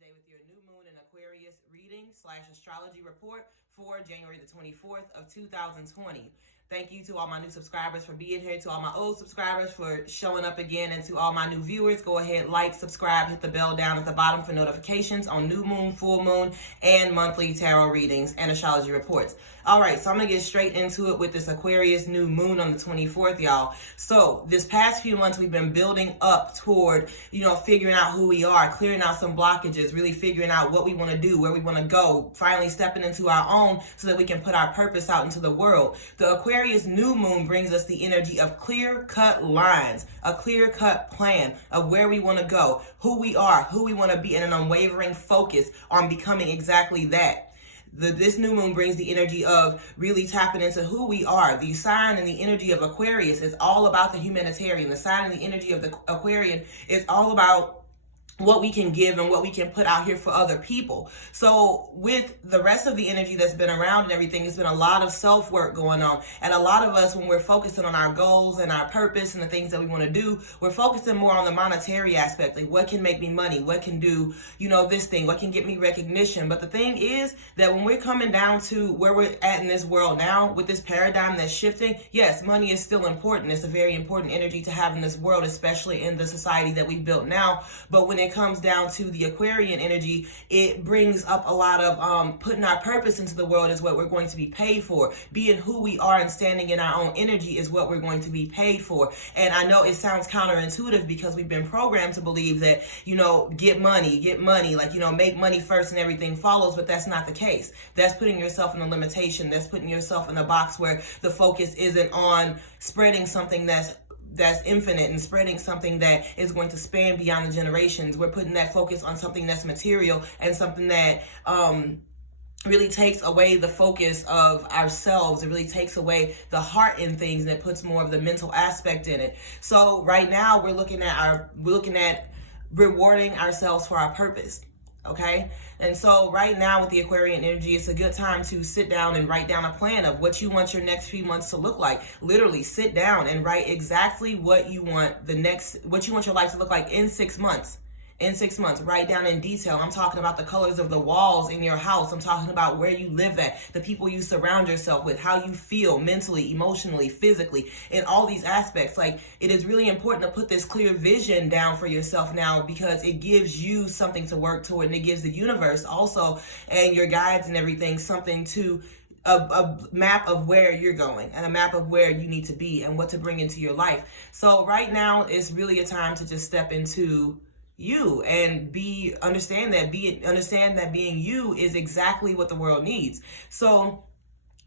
today with your new moon and Aquarius reading / astrology report for January the 24th of 2020. Thank you to all my new subscribers for being here, to all my old subscribers for showing up again, and to all my new viewers, go ahead, like, subscribe, hit the bell down at the bottom for notifications on new moon, full moon, and monthly tarot readings and astrology reports. All right, so I'm going to get straight into it with this Aquarius new moon on the 24th, y'all. So this past few months, we've been building up toward, figuring out who we are, clearing out some blockages, really figuring out what we want to do, where we want to go, finally stepping into our own so that we can put our purpose out into the world. The Aquarius new moon brings us the energy of clear-cut lines, a clear-cut plan of where we want to go, who we are, who we want to be, and an unwavering focus on becoming exactly that. This new moon brings the energy of really tapping into who we are. The sign and the energy of Aquarius is all about the humanitarian. The sign and the energy of the Aquarian is all about what we can give and what we can put out here for other people. So with the rest of the energy that's been around and everything, it's been a lot of self-work going on. And a lot of us, when we're focusing on our goals and our purpose and the things that we want to do, we're focusing more on the monetary aspect. Like, what can make me money? What can do, this thing? What can get me recognition? But the thing is that when we're coming down to where we're at in this world now, with this paradigm that's shifting, yes, money is still important. It's a very important energy to have in this world, especially in the society that we've built now. But when it comes down to the Aquarian energy, it brings up a lot of putting our purpose into the world is what we're going to be paid for. Being who we are and standing in our own energy is what we're going to be paid for. And I know it sounds counterintuitive because we've been programmed to believe that, get money, like, make money first and everything follows, but that's not the case. That's putting yourself in a limitation. That's putting yourself in a box where the focus isn't on spreading something that's infinite and spreading something that is going to span beyond the generations. We're putting that focus on something that's material and something that really takes away the focus of ourselves. It really takes away the heart in things, and it puts more of the mental aspect in it. So right now we're looking at rewarding ourselves for our purpose. Okay. And so right now with the Aquarian energy, it's a good time to sit down and write down a plan of what you want your next few months to look like. Literally sit down and write exactly what you want your life to look like in 6 months. In 6 months, write down in detail. I'm talking about the colors of the walls in your house. I'm talking about where you live at, the people you surround yourself with, how you feel mentally, emotionally, physically, in all these aspects. Like, it is really important to put this clear vision down for yourself now, because it gives you something to work toward, and it gives the universe also, and your guides and everything, something to a map of where you're going and a map of where you need to be and what to bring into your life. So right now is really a time to just step into you and understand that being you is exactly what the world needs. So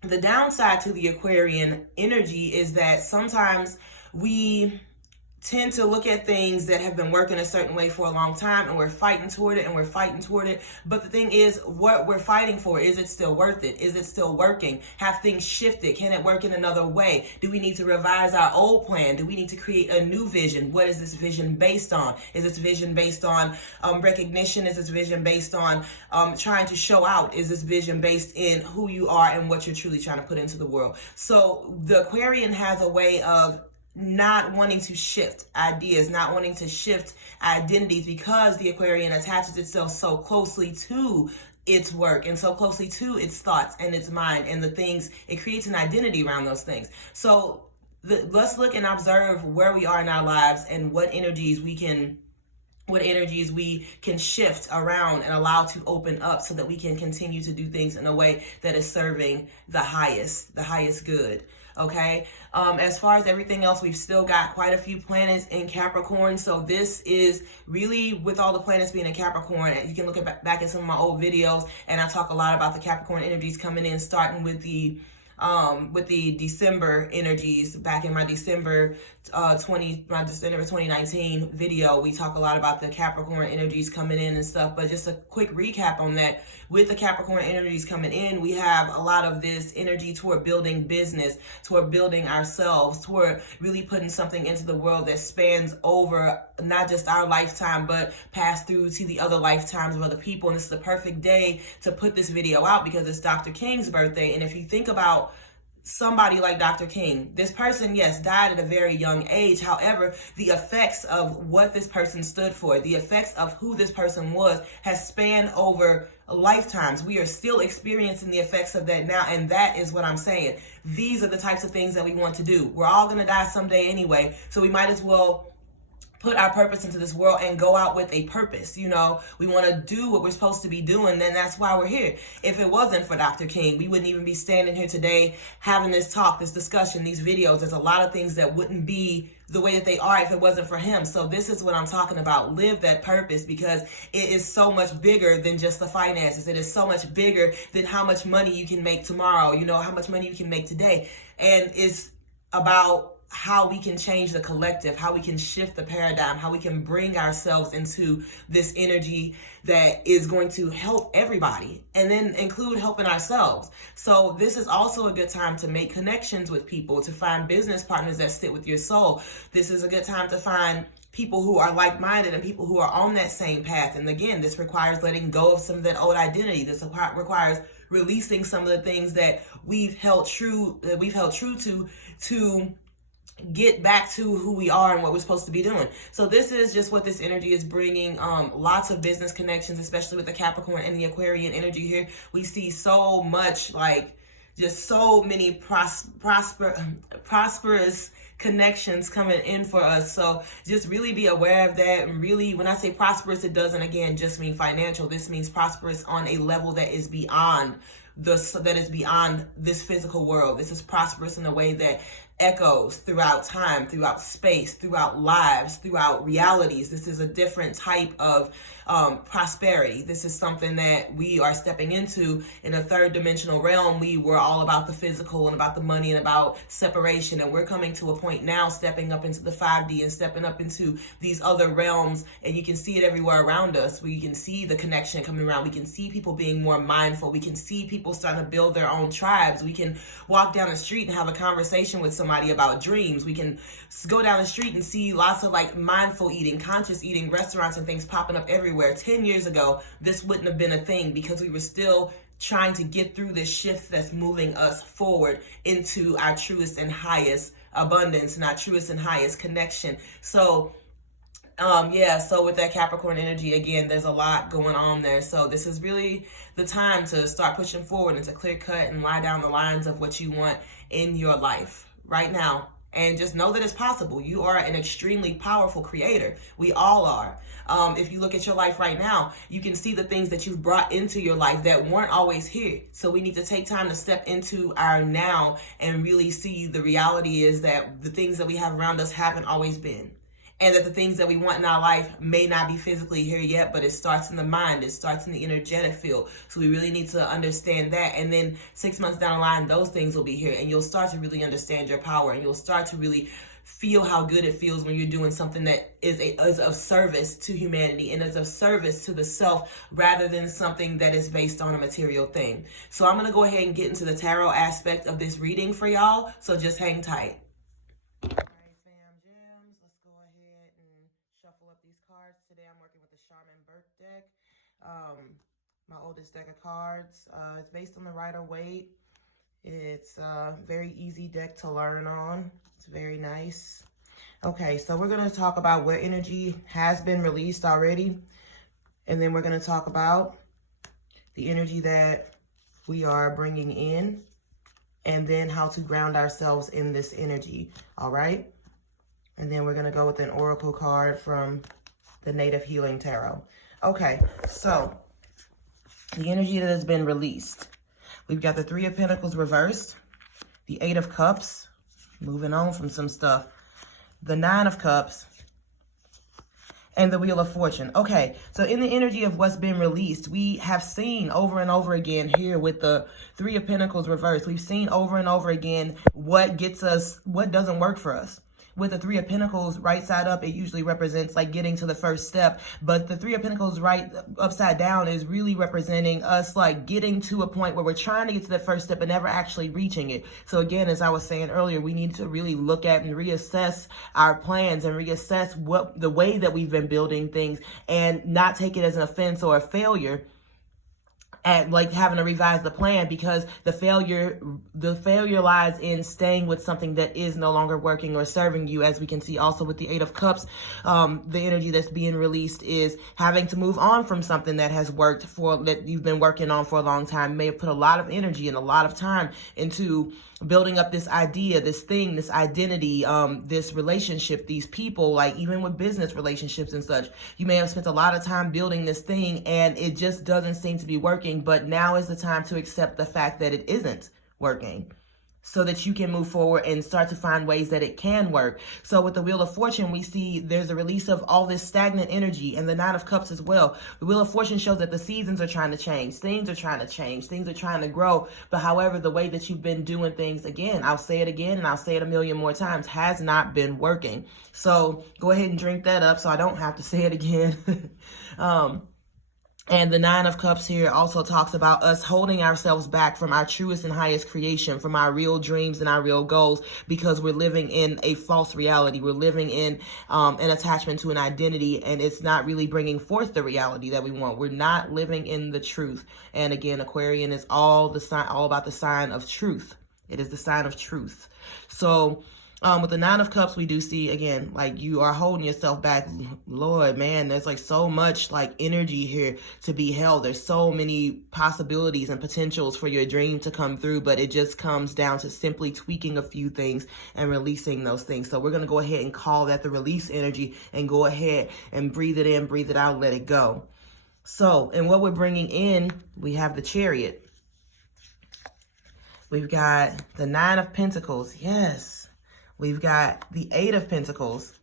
the downside to the Aquarian energy is that sometimes we tend to look at things that have been working a certain way for a long time, and we're fighting toward it. But the thing is, what we're fighting for, is it still worth it? Is it still working? Have things shifted? Can it work in another way? Do we need to revise our old plan? Do we need to create a new vision? What is this vision based on? Is this vision based on recognition? Is this vision based on trying to show out? Is this vision based in who you are and what you're truly trying to put into the world? So the Aquarian has a way of not wanting to shift ideas, not wanting to shift identities, because the Aquarian attaches itself so closely to its work and so closely to its thoughts and its mind and the things. It creates an identity around those things. So let's look and observe where we are in our lives and what energies we can shift around and allow to open up so that we can continue to do things in a way that is serving the highest good. Okay. As far as everything else, we've still got quite a few planets in Capricorn. So this is really, with all the planets being in Capricorn, you can look back at some of my old videos, and I talk a lot about the Capricorn energies coming in, starting with the December energies. Back in my December 2019 video, we talk a lot about the Capricorn energies coming in and stuff. But just a quick recap on that. With the Capricorn energies coming in, we have a lot of this energy toward building business, toward building ourselves, toward really putting something into the world that spans over not just our lifetime, but pass through to the other lifetimes of other people. And this is the perfect day to put this video out because it's Dr. King's birthday. And if you think about somebody like Dr. King. This person, yes, died at a very young age. However, the effects of what this person stood for, the effects of who this person was, has spanned over lifetimes. We are still experiencing the effects of that now, and that is what I'm saying. These are the types of things that we want to do. We're all going to die someday anyway, so we might as well put our purpose into this world and go out with a purpose. You know, we want to do what we're supposed to be doing, then that's why we're here. If it wasn't for Dr. King, we wouldn't even be standing here today having this talk, this discussion, these videos. There's a lot of things that wouldn't be the way that they are if it wasn't for him. So this is what I'm talking about. Live that purpose, because it is so much bigger than just the finances. It is so much bigger than how much money you can make tomorrow, you know, how much money you can make today. And it's about how we can change the collective, how we can shift the paradigm, how we can bring ourselves into this energy that is going to help everybody, and then include helping ourselves. So this is also a good time to make connections with people, to find business partners that sit with your soul. This is a good time to find people who are like-minded and people who are on that same path. And again, this requires letting go of some of that old identity. This requires releasing some of the things that we've held true to get back to who we are and what we're supposed to be doing. So this is just what this energy is bringing. Lots of business connections, especially with the Capricorn and the Aquarian energy here. We see so much, like, just so many prosperous connections coming in for us. So just really be aware of that. And really, when I say prosperous, it doesn't, again, just mean financial. This means prosperous on a level that is beyond this physical world. This is prosperous in a way that echoes throughout time, throughout space, throughout lives, throughout realities. This is a different type of prosperity. This is something that we are stepping into in a third dimensional realm. We were all about the physical and about the money and about separation, and we're coming to a point now, stepping up into the 5D and stepping up into these other realms, and you can see it everywhere around us. We can see the connection coming around. We can see people being more mindful. We can see people starting to build their own tribes. We can walk down the street and have a conversation with somebody about dreams. We can go down the street and see lots of like mindful eating, conscious eating restaurants and things popping up everywhere. 10 years ago, this wouldn't have been a thing, because we were still trying to get through this shift that's moving us forward into our truest and highest abundance and our truest and highest connection. So so with that Capricorn energy, again, there's a lot going on there. So this is really the time to start pushing forward and to clear cut and lie down the lines of what you want in your life right now. And just know that it's possible. You are an extremely powerful creator. We all are. If you look at your life right now, you can see the things that you've brought into your life that weren't always here. So we need to take time to step into our now and really see the reality is that the things that we have around us haven't always been. And that the things that we want in our life may not be physically here yet, but it starts in the mind. It starts in the energetic field. So we really need to understand that. And then 6 months down the line, those things will be here. And you'll start to really understand your power. And you'll start to really feel how good it feels when you're doing something that is of service to humanity and is of service to the self, rather than something that is based on a material thing. So I'm going to go ahead and get into the tarot aspect of this reading for y'all. So just hang tight. Today I'm working with the Charmin Burke deck, my oldest deck of cards. It's based on the Rider-Waite. It's a very easy deck to learn on. It's very nice. Okay, so we're going to talk about what energy has been released already, and then we're going to talk about the energy that we are bringing in, and then how to ground ourselves in this energy, all right? And then we're going to go with an oracle card from the Native Healing Tarot. Okay, so the energy that has been released. We've got the Three of Pentacles reversed, the Eight of Cups, moving on from some stuff, the Nine of Cups, and the Wheel of Fortune. Okay, so in the energy of what's been released, we have seen over and over again here with the Three of Pentacles reversed, we've seen over and over again what gets us, what doesn't work for us. With the Three of Pentacles right side up, it usually represents like getting to the first step. But the Three of Pentacles right upside down is really representing us like getting to a point where we're trying to get to that first step but never actually reaching it. So again, as I was saying earlier, we need to really look at and reassess our plans and reassess what the way that we've been building things, and not take it as an offense or a failure at like having to revise the plan, because the failure lies in staying with something that is no longer working or serving you. As we can see also with the 8 of Cups, the energy that's being released is having to move on from something that has worked that you've been working on for a long time. May have put a lot of energy and a lot of time into building up this idea, this thing, this identity, this relationship, these people, like even with business relationships and such. You may have spent a lot of time building this thing and it just doesn't seem to be working, but now is the time to accept the fact that it isn't working, so that you can move forward and start to find ways that it can work. So with the Wheel of Fortune, we see there's a release of all this stagnant energy, and the 9 of Cups as well. The Wheel of Fortune shows that the seasons are trying to change. Things are trying to change. Things are trying to grow. But however, the way that you've been doing things, again, I'll say it again and I'll say it a million more times, has not been working. So go ahead and drink that up so I don't have to say it again. And the 9 of Cups here also talks about us holding ourselves back from our truest and highest creation, from our real dreams and our real goals, because we're living in a false reality. We're living in an attachment to an identity, and it's not really bringing forth the reality that we want. We're not living in the truth. And again, Aquarian is all about the sign of truth. It is the sign of truth. So with the 9 of Cups, we do see, again, like you are holding yourself back. Lord, man, there's like so much like energy here to be held. There's so many possibilities and potentials for your dream to come through, but it just comes down to simply tweaking a few things and releasing those things. So we're going to go ahead and call that the release energy, and go ahead and breathe it in, breathe it out, let it go. So, and what we're bringing in, we have the Chariot. We've got the 9 of Pentacles. Yes. We've got the 8 of Pentacles.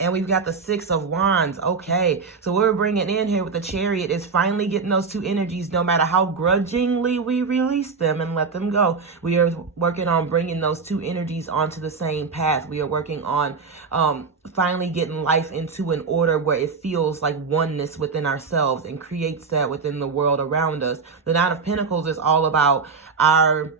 And we've got the 6 of Wands. Okay, so what we're bringing in here with the Chariot is finally getting those two energies, no matter how grudgingly we release them and let them go. We are working on bringing those two energies onto the same path. We are working on finally getting life into an order where it feels like oneness within ourselves and creates that within the world around us. The 9 of Pentacles is all about our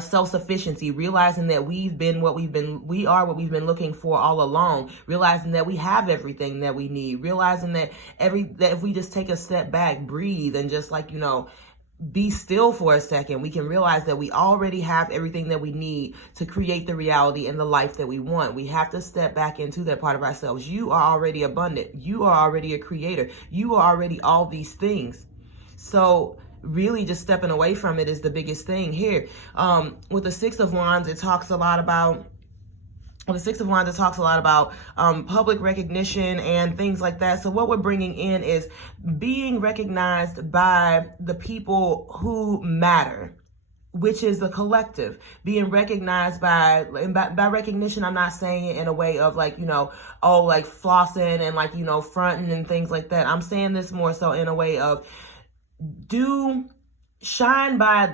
self-sufficiency, realizing that we are what we've been looking for all along, realizing that we have everything that we need, realizing that if we just take a step back, breathe, and just like, be still for a second, we can realize that we already have everything that we need to create the reality and the life that we want. We have to step back into that part of ourselves. You are already abundant. You are already a creator. You are already all these things. So really just stepping away from it is the biggest thing here. With the 6 of Wands, it talks a lot about public recognition and things like that. So what we're bringing in is being recognized by the people who matter, which is the collective. Being recognized by recognition, I'm not saying it in a way of like, like flossing and like, fronting and things like that. I'm saying this more so in a way of shine by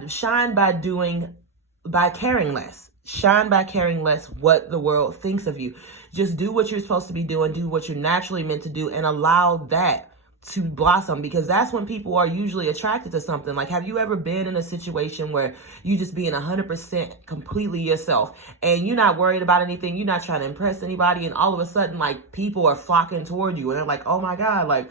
caring less. Shine by caring less what the world thinks of you. Just do what you're supposed to be doing, do what you're naturally meant to do, and allow that to blossom, because that's when people are usually attracted to something. Like, have you ever been in a situation where you just being 100% completely yourself and you're not worried about anything, you're not trying to impress anybody, and all of a sudden, like, people are flocking toward you and they're like, oh my God, like,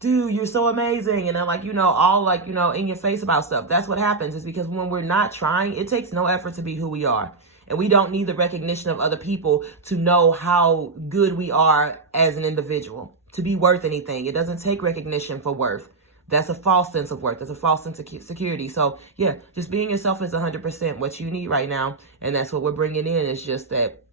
dude, you're so amazing. And they're like, all like, in your face about stuff. That's what happens, is because when we're not trying, it takes no effort to be who we are. And we don't need the recognition of other people to know how good we are as an individual, to be worth anything. It doesn't take recognition for worth. That's a false sense of worth. That's a false sense of security. So yeah, just being yourself is 100% what you need right now. And that's what we're bringing in, is just that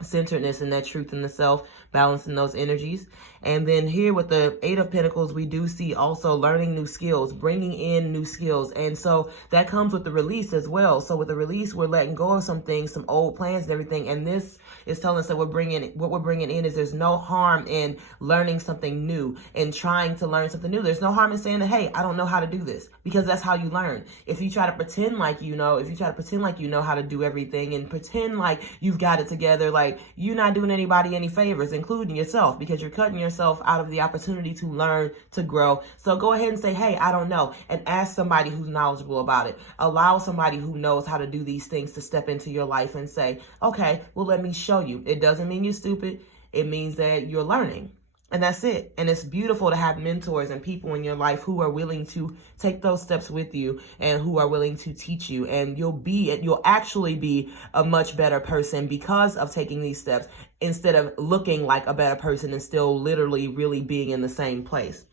centeredness and that truth in the self, balancing those energies. And then here with the 8 of Pentacles, we do see also learning new skills, bringing in new skills. And so that comes with the release as well. So with the release, we're letting go of some things, some old plans and everything. And this is telling us that what we're bringing in is there's no harm in learning something new and trying to learn something new. There's no harm in saying that, hey, I don't know how to do this, because that's how you learn. If you try to pretend like you know how to do everything and pretend like you've got it together, like, you're not doing anybody any favors, including yourself, because you're cutting yourself out of the opportunity to learn, to grow. So go ahead and say, hey, I don't know, and ask somebody who's knowledgeable about it. Allow somebody who knows how to do these things to step into your life and say, okay, well, let me show you. It doesn't mean you're stupid. It means that you're learning. And that's it. And it's beautiful to have mentors and people in your life who are willing to take those steps with you and who are willing to teach you. And you'll actually be a much better person because of taking these steps, instead of looking like a better person and still literally really being in the same place.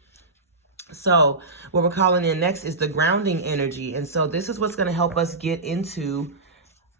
So what we're calling in next is the grounding energy. And so this is what's going to help us get into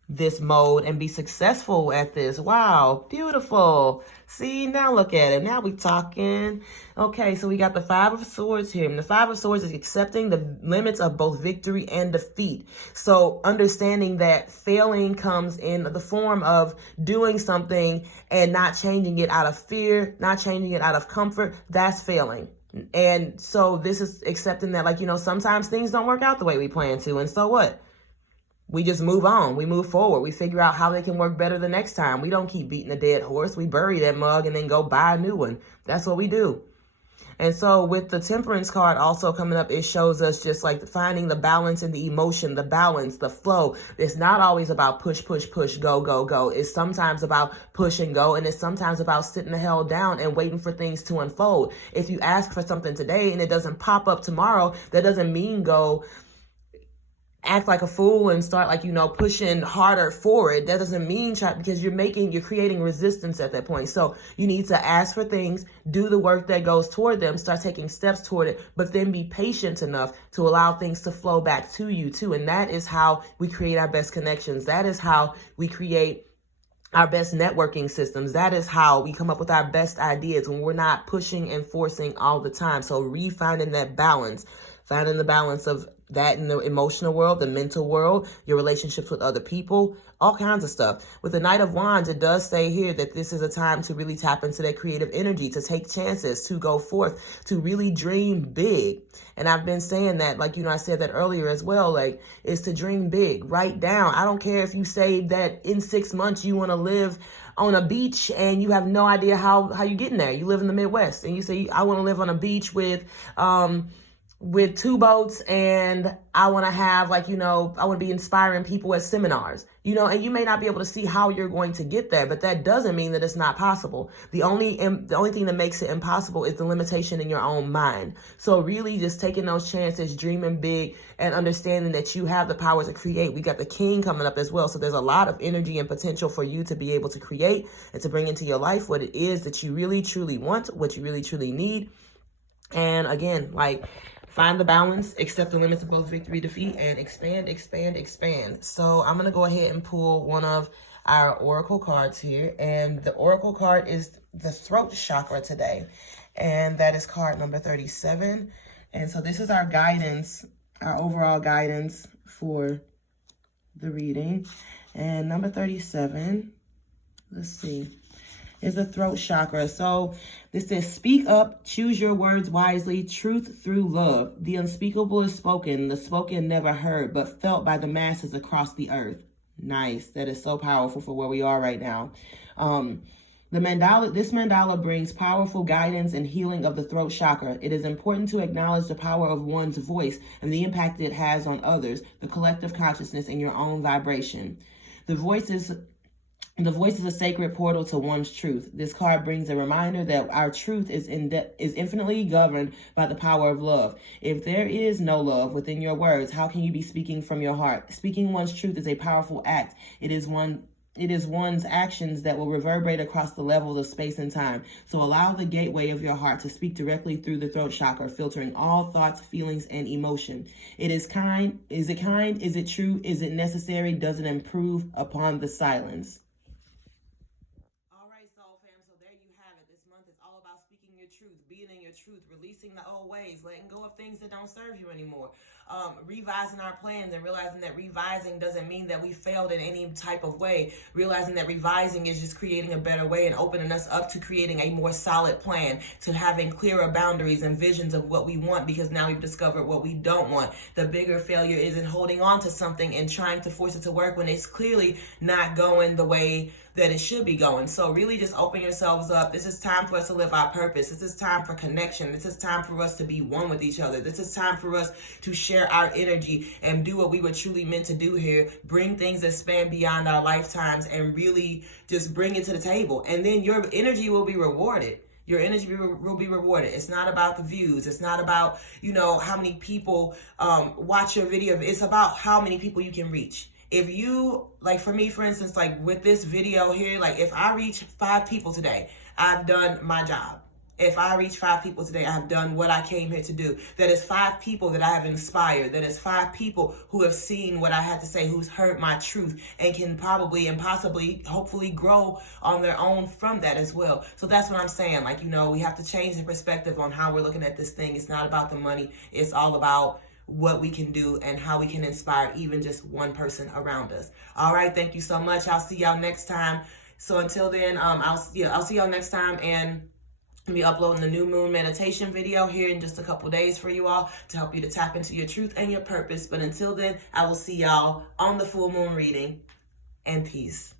this mode and be successful at this. Wow, beautiful. See, now look at it. Now we talking. Okay, so we got the Five of Swords here. And the Five of Swords is accepting the limits of both victory and defeat. So understanding that failing comes in the form of doing something and not changing it out of fear, not changing it out of comfort. That's failing. And so this is accepting that, like, sometimes things don't work out the way we plan to. And so what? We just move on. We move forward. We figure out how they can work better the next time. We don't keep beating a dead horse. We bury that mug and then go buy a new one. That's what we do. And so with the Temperance card also coming up, it shows us just like finding the balance in the emotion, the balance, the flow. It's not always about push, push, push, go, go, go. It's sometimes about push and go. And it's sometimes about sitting the hell down and waiting for things to unfold. If you ask for something today and it doesn't pop up tomorrow, that doesn't mean go act like a fool and start pushing harder forward. That doesn't mean because you're creating resistance at that point. So you need to ask for things, do the work that goes toward them, start taking steps toward it, but then be patient enough to allow things to flow back to you too. And that is how we create our best connections. That is how we create our best networking systems. That is how we come up with our best ideas, when we're not pushing and forcing all the time. So finding that balance, finding the balance of that in the emotional world, the mental world, your relationships with other people, all kinds of stuff. With the Knight of Wands, it does say here that this is a time to really tap into that creative energy, to take chances, to go forth, to really dream big. And I've been saying that, I said that earlier as well, is to dream big. Write down. I don't care if you say that in 6 months you want to live on a beach and you have no idea how you're getting there. You live in the Midwest and you say, I want to live on a beach with 2 boats, and I want to have I want to be inspiring people at seminars, and you may not be able to see how you're going to get there, but that doesn't mean that it's not possible. The only thing that makes it impossible is the limitation in your own mind. So really just taking those chances, dreaming big, and understanding that you have the power to create. We got the King coming up as well. So there's a lot of energy and potential for you to be able to create and to bring into your life what it is that you really, truly want, what you really, truly need. And again, find the balance, accept the limits of both victory, defeat, and expand, expand, expand. So I'm going to go ahead and pull one of our oracle cards here. And the oracle card is the throat chakra today. And that is card number 37. And so this is our guidance, our overall guidance for the reading. And number 37, let's see, is the throat chakra. So this says, speak up, choose your words wisely, truth through love. The unspeakable is spoken, the spoken never heard, but felt by the masses across the earth. Nice. That is so powerful for where we are right now. This mandala brings powerful guidance and healing of the throat chakra. It is important to acknowledge the power of one's voice and the impact it has on others, the collective consciousness, and your own vibration. The voice is a sacred portal to one's truth. This card brings a reminder that our truth is infinitely governed by the power of love. If there is no love within your words, how can you be speaking from your heart? Speaking one's truth is a powerful act. It is one's actions that will reverberate across the levels of space and time. So allow the gateway of your heart to speak directly through the throat chakra, filtering all thoughts, feelings, and emotion. Is it kind? Is it true? Is it necessary? Does it improve upon the silence? Being in your truth, releasing the old ways, letting go of things that don't serve you anymore, revising our plans and realizing that revising doesn't mean that we failed in any type of way, realizing that revising is just creating a better way and opening us up to creating a more solid plan, to having clearer boundaries and visions of what we want, because now we've discovered what we don't want. The bigger failure isn't holding on to something and trying to force it to work when it's clearly not going the way that it should be going. So really just open yourselves up. This is time for us to live our purpose. This is time for connection. This is time for us to be one with each other. This is time for us to share our energy and do what we were truly meant to do here. Bring things that span beyond our lifetimes and really just bring it to the table. And then your energy will be rewarded. Your energy will be rewarded. It's not about the views. It's not about, how many people watch your video. It's about how many people you can reach. If you, like for me, for instance, like with this video here, like if I reach 5 people today, I've done my job. If I reach 5 people today, I've done what I came here to do. That is 5 people that I have inspired. That is 5 people who have seen what I had to say, who's heard my truth, and can probably and possibly, hopefully grow on their own from that as well. So that's what I'm saying. Like, we have to change the perspective on how we're looking at this thing. It's not about the money. It's all about what we can do and how we can inspire even just one person around us. All right. Thank you so much. I'll see y'all next time. So until then, I'll see y'all next time, and I'll be uploading the new moon meditation video here in just a couple days for you all to help you to tap into your truth and your purpose. But until then, I will see y'all on the full moon reading, and peace.